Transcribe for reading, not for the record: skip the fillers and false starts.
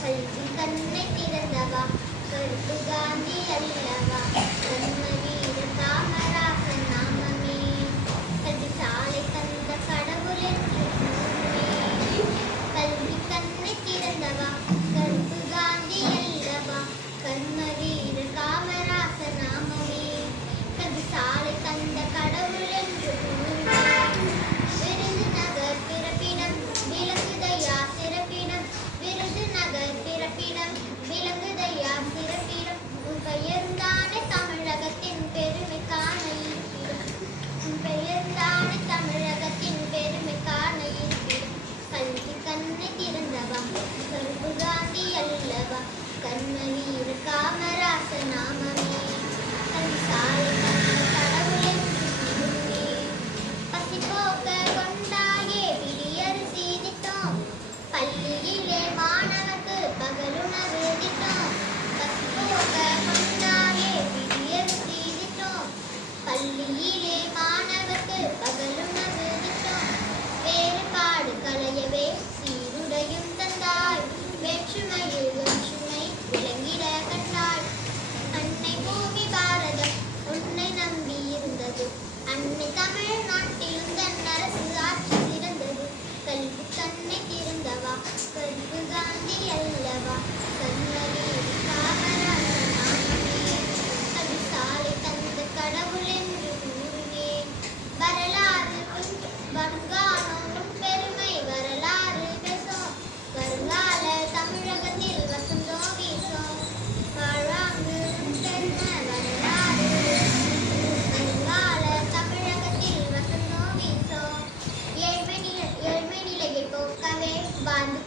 கல்வி கண்ணை திறந்தவா கருப்பு காந்தி அல்லவா கர்ம வீர காமராசன் நாமமே கல்வி சாலை தந்த கடவுள் என்று கல்வி கண்ணை திறந்தவா கருப்பு காந்தி அல்லவா கர்ம வீர காமராசன் நாமமே கல்வி சாலை தந்த கடவுள் என்று விருதுநகர் பிறப்பிடம் விளங்குதையா சிறப்பிடம் விருதுநகர் பிறப்பிடம் விளங்குதையா சிறப்பிடம் உன் பெயர்ந்தானே தமிழகத்தின் பெருமைக்கான இருப்பிடம் உன் பெயர்ந்தானே தமிழகத்தின் பெருமைக்கான இருப்பிடம் கல்வி கண்ணை திறந்தவா கருப்பு காந்தி அல்லவா கர்ம வீர காமராசர் நாமமே கல்வி சாலை தந்த கடவுள் என்று பசி போக்க கொண்டாயே பிடியரிசி திட்டம் பள்ளியிலே மாணவர்க்கு பகலுணவு திட்டம் பசி போக்க கொண்டாயே பிடியரிசி திட்டம் பள்ளியிலே மாணவர்க்கு பகலுணவு திட்டம் வேறுபாடு களையவே சீருடையும் தந்தாய் வேற்றுமையில் ஒற்றுமை விளங்கிட கண்டாய் அன்னை பூமி பாரதம் உன்னை நம்பி இருந்தது அன்னை தமிழ்நாட்டில் உந்தன் அரசு ஆட்சி சிறந்தது கல்வி கண்ணை திறந்தவா கருப்பு காந்தி அல்லவா கர்மவீர காமராசர் நாமமே அது சாலை தந்த கடவுள் என்று கூறினேன் வரலாறு வருங்காலம் பெருமை வரலாறு பேசும் வருங்கால தமிழகத்தில் வசந்தோ வீசும் வாழ்வாங்கு பெருமை வரலாறு வருங்கால தமிழகத்தில் வசந்தோ வீசும் ஏழ்மை நிலையை போக்கவே வாழ்ந்து